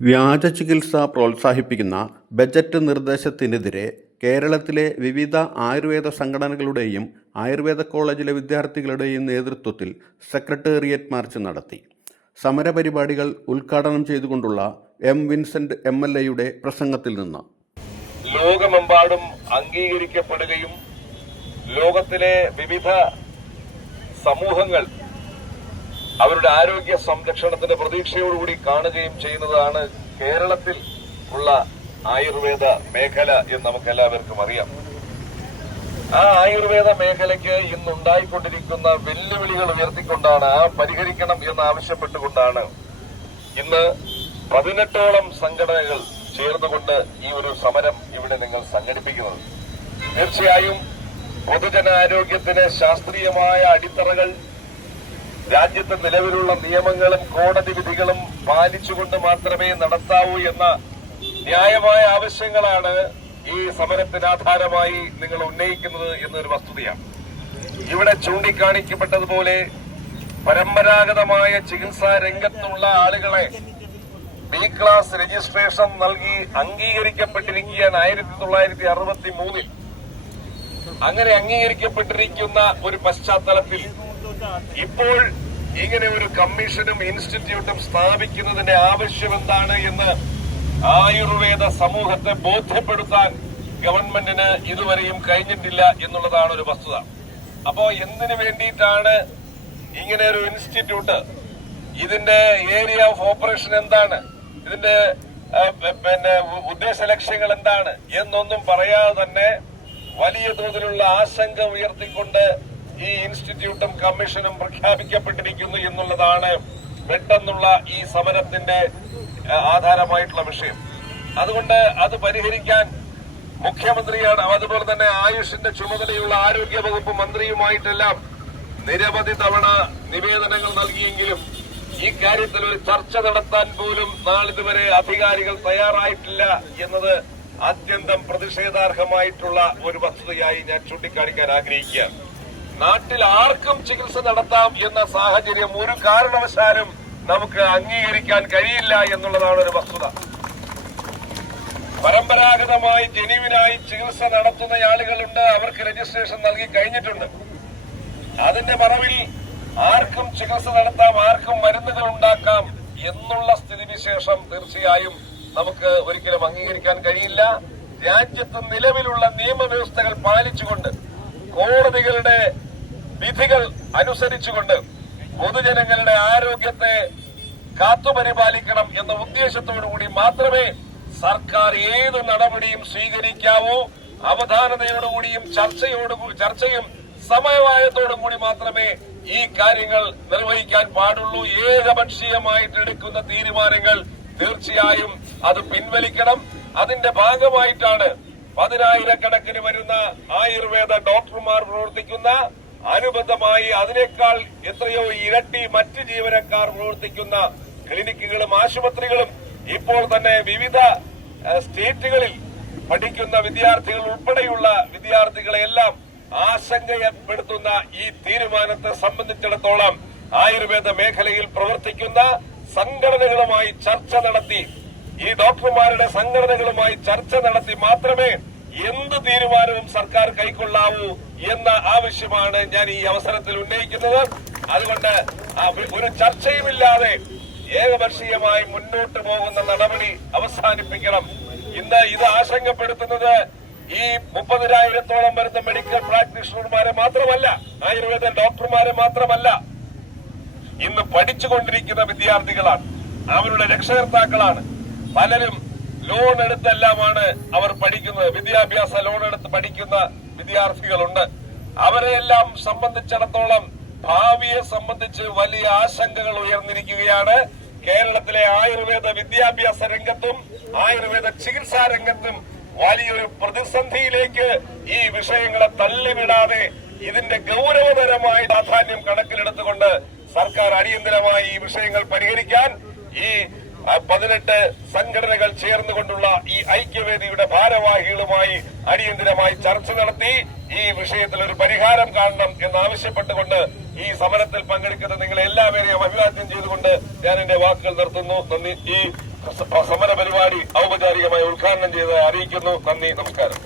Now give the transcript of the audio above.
വ്യാജ ചികിത്സ പ്രോത്സാഹിപ്പിക്കുന്ന ബജറ്റ് നിർദ്ദേശത്തിനെതിരെ കേരളത്തിലെ വിവിധ ആയുർവേദ സംഘടനകളുടെയും ആയുർവേദ കോളേജിലെ വിദ്യാർത്ഥികളുടെയും നേതൃത്വത്തിൽ സെക്രട്ടേറിയറ്റ് മാർച്ച് നടത്തി. സമരപരിപാടികൾ ഉദ്ഘാടനം ചെയ്തുകൊണ്ടുള്ള എം വിൻസെന്റ് എം എൽ എയുടെ പ്രസംഗത്തിൽ നിന്ന്. ലോകമെമ്പാടും അംഗീകരിക്കപ്പെടുകയും ലോകത്തിലെ വിവിധ സമൂഹങ്ങൾ അവരുടെ ആരോഗ്യ സംരക്ഷണത്തിന്റെ പ്രതീക്ഷയോടുകൂടി കാണുകയും ചെയ്യുന്നതാണ് കേരളത്തിൽ ഉള്ള ആയുർവേദ മേഖല എന്ന് നമുക്ക് എല്ലാവർക്കും അറിയാം. ആ ആയുർവേദ മേഖലയ്ക്ക് ഇന്നുണ്ടായിക്കൊണ്ടിരിക്കുന്ന വെല്ലുവിളികൾ ഉയർത്തിക്കൊണ്ടാണ് ആ പരിഹരിക്കണം എന്ന് ആവശ്യപ്പെട്ടുകൊണ്ടാണ് ഇന്ന് പതിനെട്ടോളം സംഘടനകൾ ചേർന്നുകൊണ്ട് ഈ ഒരു സമരം ഇവിടെ നിങ്ങൾ സംഘടിപ്പിക്കുന്നത്. തീർച്ചയായും പൊതുജനാരോഗ്യത്തിന് ശാസ്ത്രീയമായ അടിത്തറകൾ രാജ്യത്ത് നിലവിലുള്ള നിയമങ്ങളും കോടതി വിധികളും പാലിച്ചുകൊണ്ട് മാത്രമേ നടത്താവൂ എന്ന ന്യായമായ ആവശ്യങ്ങളാണ് ഈ സമരത്തിന് ആധാരമായി നിങ്ങൾ ഉന്നയിക്കുന്നത് എന്നൊരു വസ്തുതയാണ്. ഇവിടെ ചൂണ്ടിക്കാണിക്കപ്പെട്ടതുപോലെ പരമ്പരാഗതമായ ചികിത്സാ രംഗത്തുള്ള ആളുകളെ ബി ക്ലാസ് രജിസ്ട്രേഷൻ നൽകി അംഗീകരിക്കപ്പെട്ടിരിക്കുകയാണ് ആയിരത്തി തൊള്ളായിരത്തി അറുപത്തി മൂന്നിൽ. അങ്ങനെ അംഗീകരിക്കപ്പെട്ടിരിക്കുന്ന ഒരു പശ്ചാത്തലത്തിൽ ഇപ്പോൾ ഇങ്ങനെ ഒരു കമ്മീഷനും ഇൻസ്റ്റിറ്റ്യൂട്ടും സ്ഥാപിക്കുന്നതിന്റെ ആവശ്യം എന്താണ് എന്ന് ആയുർവേദ സമൂഹത്തെ ബോധ്യപ്പെടുത്താൻ ഗവൺമെന്റിന് ഇതുവരെയും കഴിഞ്ഞിട്ടില്ല എന്നുള്ളതാണ് ഒരു വസ്തുത. അപ്പോ എന്തിനു വേണ്ടിയിട്ടാണ് ഇങ്ങനെ ഒരു ഇൻസ്റ്റിറ്റ്യൂട്ട്? ഇതിന്റെ ഏരിയ ഓഫ് ഓപ്പറേഷൻ എന്താണ്? ഇതിന്റെ പിന്നെ ഉദ്ദേശ ലക്ഷ്യങ്ങൾ എന്താണ്? എന്നൊന്നും പറയാതെ തന്നെ വലിയ തോതിലുള്ള ആശങ്ക ഉയർത്തിക്കൊണ്ട് ഈ ഇൻസ്റ്റിറ്റ്യൂട്ടും കമ്മീഷനും പ്രഖ്യാപിക്കപ്പെട്ടിരിക്കുന്നു എന്നുള്ളതാണ് പെട്ടെന്നുള്ള ഈ സമരത്തിന്റെ ആധാരമായിട്ടുള്ള വിഷയം. അതുകൊണ്ട് അത് പരിഹരിക്കാൻ മുഖ്യമന്ത്രിയാണ് അതുപോലെ തന്നെ ആയുഷിന്റെ ചുമതലയുള്ള ആരോഗ്യ വകുപ്പ് മന്ത്രിയുമായിട്ടെല്ലാം നിരവധി തവണ നിവേദനങ്ങൾ നൽകിയെങ്കിലും ഈ കാര്യത്തിൽ ഒരു ചർച്ച നടത്താൻ പോലും നാളിതുവരെ അധികാരികൾ തയ്യാറായിട്ടില്ല എന്നത് അത്യന്തം പ്രതിഷേധാർഹമായിട്ടുള്ള ഒരു വസ്തുതയായി ഞാൻ ചൂണ്ടിക്കാണിക്കാൻ ആഗ്രഹിക്കുകയാണ്. നാട്ടിൽ ആർക്കും ചികിത്സ നടത്താം എന്ന സാഹചര്യം ഒരു കാരണവശാലും നമുക്ക് അംഗീകരിക്കാൻ കഴിയില്ല എന്നുള്ളതാണ് ഒരു വസ്തുത. പരമ്പരാഗതമായി ജനുവിനായി ചികിത്സ നടത്തുന്ന ആളുകളുണ്ട്. അവർക്ക് രജിസ്ട്രേഷൻ നൽകി കഴിഞ്ഞിട്ടുണ്ട്. അതിന്റെ മറവിൽ ആർക്കും ചികിത്സ നടത്താം ആർക്കും മരുന്നുകൾ ഉണ്ടാക്കാം എന്നുള്ള സ്ഥിതിവിശേഷം തീർച്ചയായും നമുക്ക് ഒരിക്കലും അംഗീകരിക്കാൻ കഴിയില്ല. രാജ്യത്ത് നിലവിലുള്ള നിയമവ്യവസ്ഥകൾ പാലിച്ചുകൊണ്ട് കോടതികളുടെ വിധികൾ അനുസരിച്ചുകൊണ്ട് പൊതുജനങ്ങളുടെ ആരോഗ്യത്തെ കാത്തുപരിപാലിക്കണം എന്ന ഉദ്ദേശത്തോടുകൂടി മാത്രമേ സർക്കാർ ഏത് നടപടിയും സ്വീകരിക്കാവൂ. അവധാനതയോടുകൂടിയും ചർച്ചയോട് ചർച്ചയും സമയവായത്തോടും കൂടി മാത്രമേ ഈ കാര്യങ്ങൾ നിർവഹിക്കാൻ പാടുള്ളൂ. ഏകപക്ഷീയമായിട്ട് എടുക്കുന്ന തീരുമാനങ്ങൾ തീർച്ചയായും അത് പിൻവലിക്കണം. അതിന്റെ ഭാഗമായിട്ടാണ് പതിനായിരക്കണക്കിന് വരുന്ന ആയുർവേദ ഡോക്ടർമാർ പ്രവർത്തിക്കുന്ന അനുബന്ധമായി അതിനേക്കാൾ എത്രയോ ഇരട്ടി മറ്റ് ജീവനക്കാർ പ്രവർത്തിക്കുന്ന ക്ലിനിക്കുകളും ആശുപത്രികളും ഇപ്പോൾ തന്നെ വിവിധ സ്റ്റേറ്റുകളിൽ പഠിക്കുന്ന വിദ്യാർത്ഥികൾ ഉൾപ്പെടെയുള്ള വിദ്യാർത്ഥികളെയെല്ലാം ആശങ്കപ്പെടുത്തുന്ന ഈ തീരുമാനത്തെ സംബന്ധിച്ചിടത്തോളം ആയുർവേദ മേഖലയിൽ പ്രവർത്തിക്കുന്ന സംഘടനകളുമായി ചർച്ച നടത്തി ഈ ഡോക്ടർമാരുടെ സംഘടനകളുമായി ചർച്ച നടത്തി മാത്രമേ എന്ത് തീരുമാനവും സർക്കാർ കൈക്കൊള്ളാവൂ എന്ന ആവശ്യമാണ് ഞാൻ ഈ അവസരത്തിൽ ഉന്നയിക്കുന്നത്. അതുകൊണ്ട് ഒരു ചർച്ചയുമില്ലാതെ ഏകപക്ഷീയമായി മുന്നോട്ട് പോകുന്ന നടപടി അവസാനിപ്പിക്കണം. ഇന്ന് ഇത് ആശങ്കപ്പെടുത്തുന്നത് ഈ മുപ്പതിനായിരത്തോളം വരുന്ന മെഡിക്കൽ പ്രാക്ടീഷണർമാരെ മാത്രമല്ല ആയുർവേദ ഡോക്ടർമാരെ മാത്രമല്ല. ഇന്ന് പഠിച്ചുകൊണ്ടിരിക്കുന്ന വിദ്യാർത്ഥികളാണ് അവരുടെ രക്ഷകർത്താക്കളാണ്. പലരും ലോൺ എടുത്തെല്ലാമാണ് അവർ പഠിക്കുന്നത്. വിദ്യാഭ്യാസ ലോൺ എടുത്ത് പഠിക്കുന്ന വിദ്യാർത്ഥികളുണ്ട്. അവരെയെല്ലാം സംബന്ധിച്ചിടത്തോളം ഭാവിയെ സംബന്ധിച്ച് വലിയ ആശങ്കകൾ ഉയർന്നിരിക്കുകയാണ്. കേരളത്തിലെ ആയുർവേദ വിദ്യാഭ്യാസ രംഗത്തും ആയുർവേദ ചികിത്സാ രംഗത്തും വലിയൊരു പ്രതിസന്ധിയിലേക്ക് ഈ വിഷയങ്ങളെ തള്ളിവിടാതെ ഇതിന്റെ ഗൗരവതരമായ പ്രാധാന്യം കണക്കിലെടുത്തുകൊണ്ട് സർക്കാർ അടിയന്തരമായി ഈ വിഷയങ്ങൾ പരിഹരിക്കാൻ ഈ പതിനെട്ട് സംഘടനകൾ ചേർന്നുകൊണ്ടുള്ള ഈ ഐക്യവേദിയുടെ ഭാരവാഹികളുമായി അടിയന്തരമായി ചർച്ച നടത്തി ഈ വിഷയത്തിൽ ഒരു പരിഹാരം കാണണം എന്നാവശ്യപ്പെട്ടുകൊണ്ട് ഈ സമരത്തിൽ പങ്കെടുക്കുന്ന നിങ്ങൾ എല്ലാവരെയും അഭിവാദ്യം ചെയ്തുകൊണ്ട് ഞാൻ എന്റെ വാക്കുകൾ നിർത്തുന്നു. നന്ദി. ഈ സമര പരിപാടി ഔപചാരികമായി ഉദ്ഘാടനം ചെയ്ത് അറിയിക്കുന്നു. നന്ദി. നമസ്കാരം.